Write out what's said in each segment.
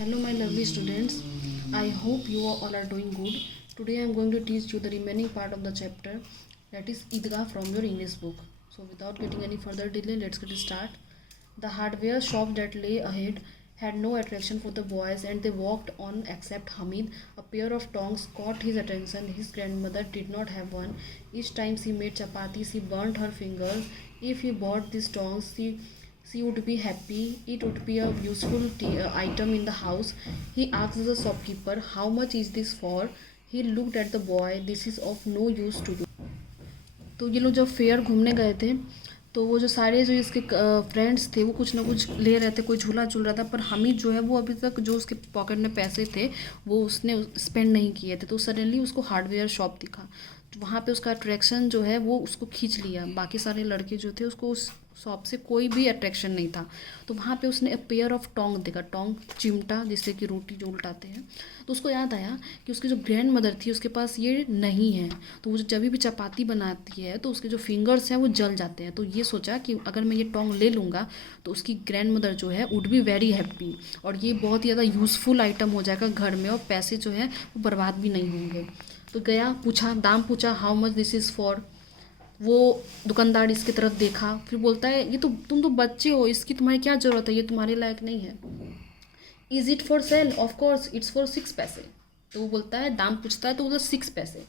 Hello, my lovely students. I hope you all are doing good. Today I am going to teach you the remaining part of the chapter, that is Idgah from your English book. So, without getting any further delay, let's get started. The hardware shop that lay ahead had no attraction for the boys, and they walked on except Hamid. A pair of tongs caught his attention. His grandmother did not have one. Each time she made chapatis, she burnt her fingers. If he bought these tongs, she would be happy. It would be a useful item in the house. He asked the shopkeeper, "How much is this for?" He looked at the boy. "This is of no use to you." तो ये लोग जब fair घूमने गए थे तो वो जो सारे जो इसके फ्रेंड्स थे वो कुछ ना कुछ ले रहे थे, कोई झूला झूल रहा था, पर हामिद जो है वो अभी तक जो उसके पॉकेट में पैसे थे वो उसने स्पेंड नहीं किए थे। तो सडनली उसको हार्डवेयर शॉप दिखा, तो वहाँ पे उसका अट्रैक्शन जो है वो उसको खींच लिया। बाकी सारे लड़के जो थे उसको उस शॉप से कोई भी अट्रैक्शन नहीं था। तो वहाँ पे उसने पेयर ऑफ टोंग देखा, टोंग चिमटा जिससे कि रोटी जो उल्टाते हैं। तो उसको याद आया कि उसकी जो ग्रैंड मदर थी उसके पास ये नहीं है। तो वो जब भी चपाती बनाती है तो उसके जो फिंगर्स हैं वो जल जाते हैं। तो ये सोचा कि अगर मैं ये टोंग ले लूँगा तो उसकी ग्रैंड मदर जो है वुड बी वेरी हैप्पी, और ये बहुत ही ज़्यादा यूज़फुल आइटम हो जाएगा घर में, और पैसे जो है वो बर्बाद भी नहीं होंगे। तो गया, पूछा, दाम पूछा, how much this is for. वो दुकानदार इसकी तरफ देखा, फिर बोलता है, ये तो तुम तो बच्चे हो, इसकी तुम्हारी क्या ज़रूरत है, ये तुम्हारे लायक नहीं है। Is it for sale? Of course it's for 6 पैसे। तो वो बोलता है, दाम पूछता है तो बोलता 6 पैसे।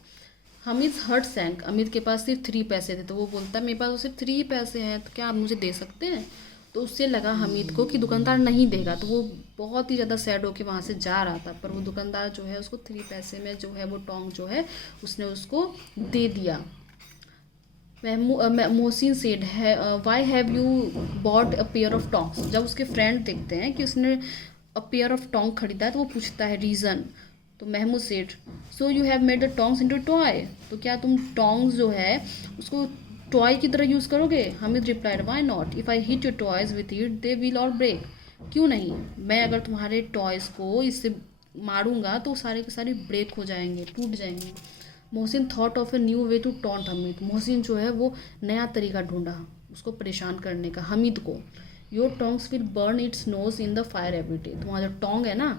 हमीद हर्ट सैंक, अमित के पास सिर्फ 3 पैसे थे। तो वो बोलता है, मेरे पास तो सिर्फ 3 पैसे हैं, तो क्या आप मुझे दे सकते हैं? तो उससे लगा हमीद को कि दुकानदार नहीं देगा, तो वो बहुत ही ज़्यादा सैड होकर वहाँ से जा रहा था। पर वो दुकानदार जो है उसको 3 पैसे में जो है वो टोंग जो है उसने उसको दे दिया। मोहसिन सेड है, why have you bought a pair of tongs. जब उसके फ्रेंड देखते हैं कि उसने अ पेयर ऑफ टोंग खरीदा है तो वो पूछता है रीज़न। तो Mahmood said, so you have made the tongs into toy. तो क्या तुम टोंग्स जो है उसको टॉय की तरह यूज़ करोगे? Hamid replied, why not, if I hit your toys with it they will all break. क्यों नहीं, मैं अगर तुम्हारे टॉयज़ को इससे मारूंगा तो सारे के सारे ब्रेक हो जाएंगे, टूट जाएंगे। Mohsin thought of a new way to taunt Hamid. Mohsin जो है वो नया तरीका ढूंढा उसको परेशान करने का, हमीद को। Your tongs will burn its nose in the fire every day. तुम्हारा जो टोंग है ना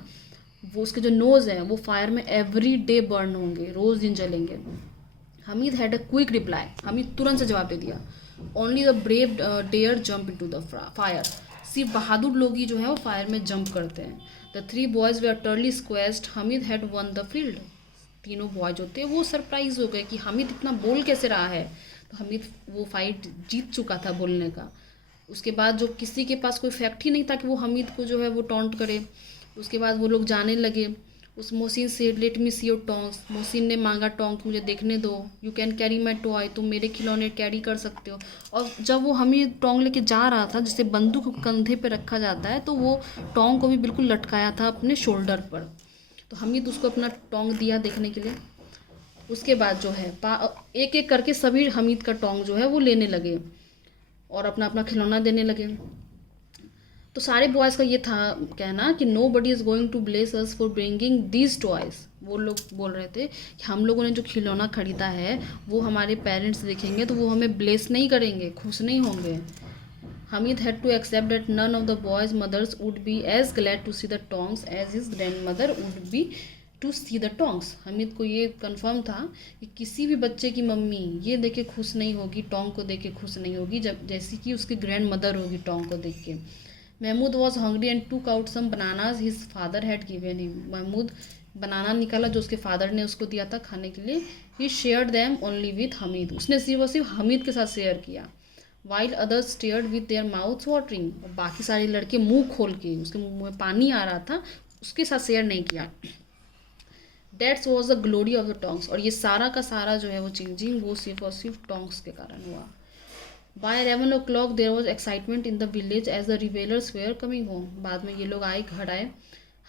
वो उसके जो नोज़ हैं वो फायर में एवरी डे बर्न होंगे, रोज़ दिन जलेंगे। Hamid had a quick reply. Hamid तुरंत से जवाब दे दिया, only the brave dare jump into the fire. सिर्फ बहादुर लोग ही जो है वो फायर में जंप करते हैं। The 3 boys were utterly squashed, Hamid had won the field. तीनों बॉयज होते हैं वो सरप्राइज हो गए कि हमीद इतना बोल कैसे रहा है। तो हमीद वो फाइट जीत चुका था बोलने का। उसके बाद जो किसी के पास कोई फैक्ट ही नहीं था कि वो हमीद को जो है वो टॉन्ट करे। उसके बाद वो लोग जाने लगे। उस मोहसिन से, let me see your tongs. Mohsin ने मांगा टोंग, मुझे देखने दो। You can carry my toy, तुम मेरे खिलौने कैरी कर सकते हो। और जब वो हमीद टोंग लेके जा रहा था, जिसे बंदूक कंधे पे रखा जाता है, तो वो टोंग को भी बिल्कुल लटकाया था अपने शोल्डर पर। तो हमीद उसको अपना टोंग दिया देखने के लिए। उसके बाद जो है एक एक करके सभी हमीद का टोंग जो है वो लेने लगे और अपना अपना खिलौना देने लगे। तो सारे बॉयज़ का ये था कहना कि nobody is going to bless us for bringing these toys. वो लोग बोल रहे थे कि हम लोगों ने जो खिलौना खरीदा है वो हमारे पेरेंट्स देखेंगे तो वो हमें ब्लेस नहीं करेंगे, खुश नहीं होंगे। Hamid had to accept that none of the boys' mothers would be as glad to see the tongs as his grandmother would be to see the tongs. Hamid को ये कंफर्म था कि किसी भी बच्चे की मम्मी ये देख के खुश नहीं होगी, टोंग को देख के खुश नहीं होगी, जब जैसी कि उसकी ग्रैंड मदर होगी टोंग को देख के। Mahmood was hungry and took out some bananas his father had given him. Mahmood banana निकाला जो उसके फादर ने उसको दिया था खाने के लिए। He shared them only with Hamid. उसने सिर्फ हमीद के साथ शेयर किया। While others stared with their mouths watering. और बाकी सारे लड़के मुंह खोल के, उसके मुंह में पानी आ रहा था, उसके साथ शेयर नहीं किया। That's was the glory of the tongs. और ये सारा का सारा जो है वो चेंजिंग वो सिर्फ और सिर्फ टोंग्स के कारण हुआ। By 11 o'clock there was excitement in the village as the revellers were coming home. बाद में ये लोग आए, घर आए।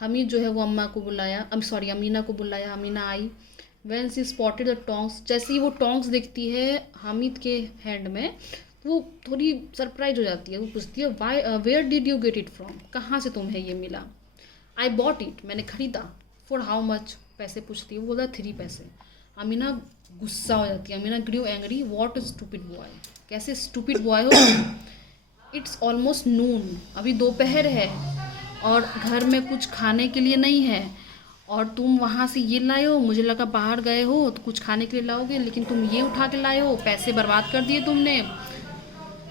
हमीद जो है वो अम्मा को बुलाया, अमीना को बुलाया। अमीना आई। When she spotted the tongs, जैसे ही वो टोंग्स देखती है हामिद के हैंड में वो थोड़ी सरप्राइज हो जाती है। वो पूछती है, why where did you get it from, कहाँ से तुम्हें ये मिला? आई बॉट इट, मैंने खरीदा। फॉर हाउ मच, पैसे पूछती है। वो बोला 3 पैसे। अमीना गुस्सा हो जाती है। Amina grew angry, what stupid boy, कैसे स्टूपिड बॉय हो? इट्स ऑलमोस्ट नून, अभी दोपहर है, और घर में कुछ खाने के लिए नहीं है, और तुम वहाँ से ये लाए हो, मुझे लगा बाहर गए हो तो कुछ खाने के लिए लाओगे, लेकिन तुम ये उठा के लाए हो, पैसे बर्बाद कर दिए तुमने।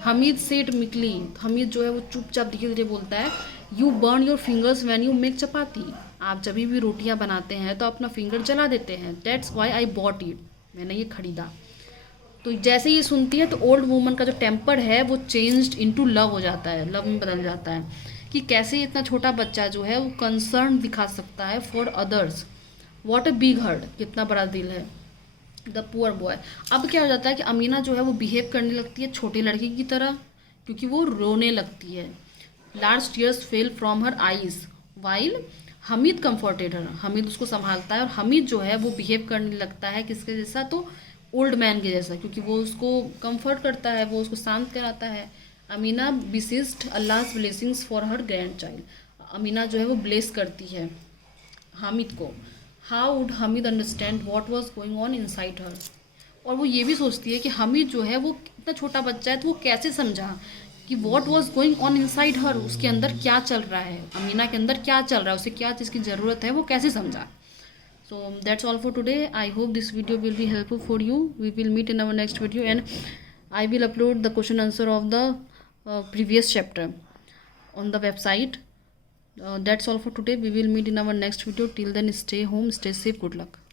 हमीद सेठ मिकली, हमीद जो है वो चुपचाप धीरे धीरे बोलता है, you burn your fingers when you make chapati. आप जब भी रोटियां बनाते हैं तो अपना फिंगर जला देते हैं, that's why I bought it, मैंने ये खरीदा। तो जैसे ये सुनती है तो ओल्ड वूमन का जो टेम्पर है वो चेंज्ड इनटू लव हो जाता है, लव में बदल जाता है कि कैसे इतना छोटा बच्चा जो है वो कंसर्न दिखा सकता है for others. What a big heart, कितना बड़ा दिल है। The poor boy. अब क्या हो जाता है कि अमीना जो है वो बिहेव करने लगती है छोटे लड़के की तरह, क्योंकि वो रोने लगती है। Large tears fell from her eyes while Hamid comforted her, Hamid उसको संभालता है, और हमीद जो है वो बिहेव करने लगता है किसके जैसा, तो ओल्ड मैन के जैसा, क्योंकि वो उसको कंफर्ट करता है, वो उसको शांत कराता है। Amina besought Allah's blessings for her grandchild, Amina जो है वो ब्लेस करती है हामिद को। How would Hamid understand what was going on inside her, और वो ये भी सोचती है कि हमीद जो है वो इतना छोटा बच्चा है तो वो कैसे समझा कि what was going on inside her, उसके अंदर क्या चल रहा है, अमीना के अंदर क्या चल रहा है, उसे क्या चीज़ की ज़रूरत है, वो कैसे समझा। So that's all for today. I hope this video will be helpful for you. We will meet in our next video, and I will upload the question answer of the previous chapter on the website. That's all for today. We will meet in our next video. Till then, stay home, stay safe. Good luck.